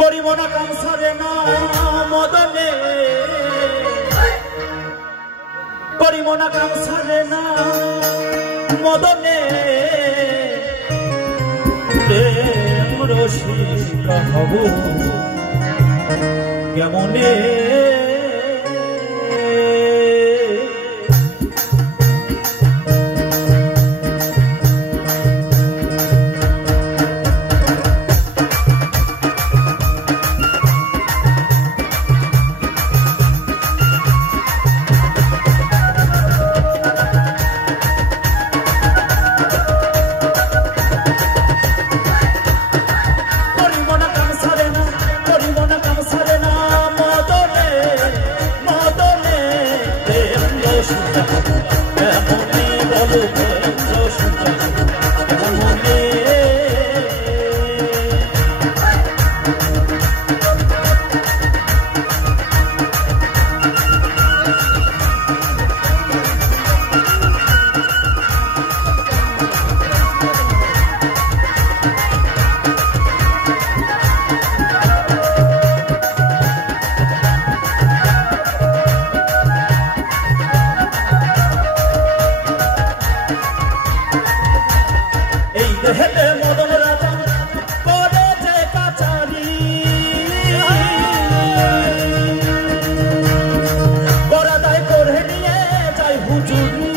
করিব না কামসারে না মদনে করিব না কামসারে না মদনে প্রেম রসিকা হব কেমনে হেতে মদন রাজা করে যে কাচারি করা দায় করে নিয়ে যাই হুজুরি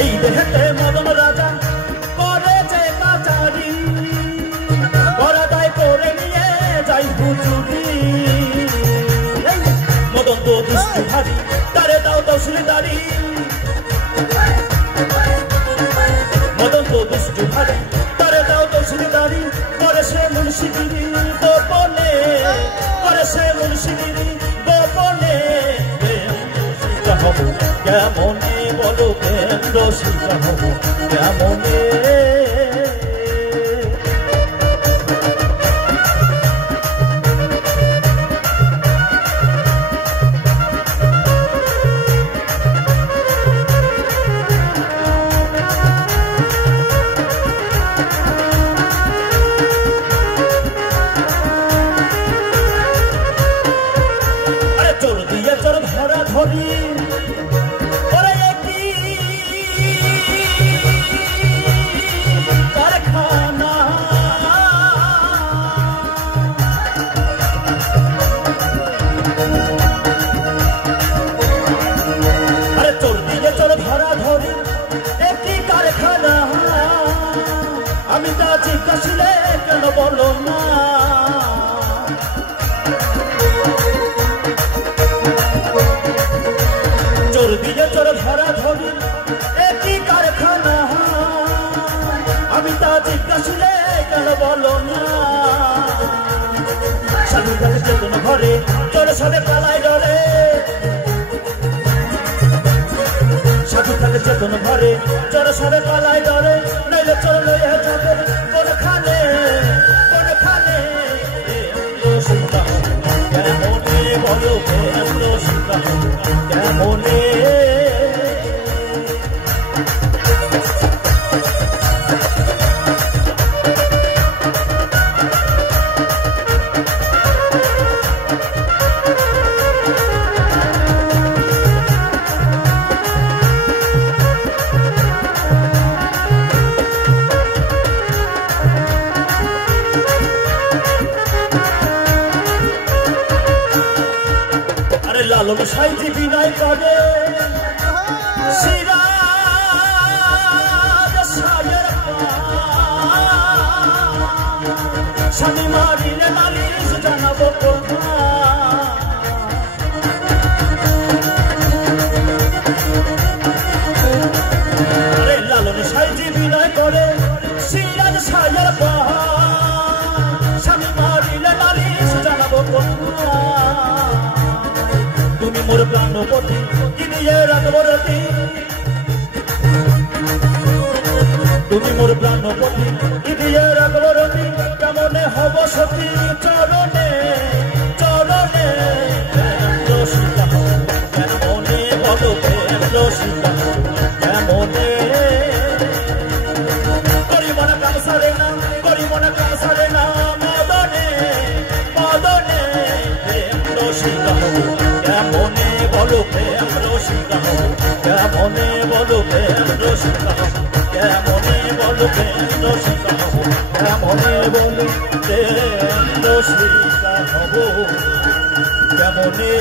এই দেহেতে মদন রাজা করে যে কাচারি করা দায় করে নিয়ে যাই হুজুরি মদন তো দুষ্টু ভারী তারে দাও দশরি দাঁড়ি মদন তো দুষ্টু ভারী তারে দাও দোষী দাঁড়ি করে সে মুন্সিগিরি গোপনে করে সে মুন্সিগিরি গোপনে হব কেমনে বলো প্রেম রসিকা হব কেমনে আমি তা জিজ্ঞাসিলে কেন বলো না চোর দিয়ে চোর ধরা ধরি একই কারখানা আমি তা জিজ্ঞাসিলে কেন বলো না সাধু থাকে চেতন ঘরে চোরের সাথে পালায় ডরে সাধু থাকে চেতন ঘরে চোরের সাথে পালায় ডরে নইলে চোর লইয়া যাবে কোনখানে কোনখানে কেমনে বলো প্রেম রসিকা কেমনে লালন সাইজি বিনয় করে স্বামী মারিলে নালিশ জানাবো লালন সাইজি বিনয় করে সিরাজ সায়ের স্বামী মারিলে নালিশ জানাবো তুমি মোর প্রাণপতি কি দিয়ে রাখবো রাতি তুমি মোর প্রাণপতি কি দিয়ে রাখবো রাতি কেমনে হব সতী চরণে চরণে রসিকা কেমনে বলো প্রেম রসিকা কেমনে করিব না কামসারে না রসিকা হব কেমনে বলো প্রেম রসিকা হব কেমনে বলো প্রেম রসিকা হব কেমনে বলো প্রেম রসিকা হব কেমনে বলো প্রেম রসিকা হব কেমনে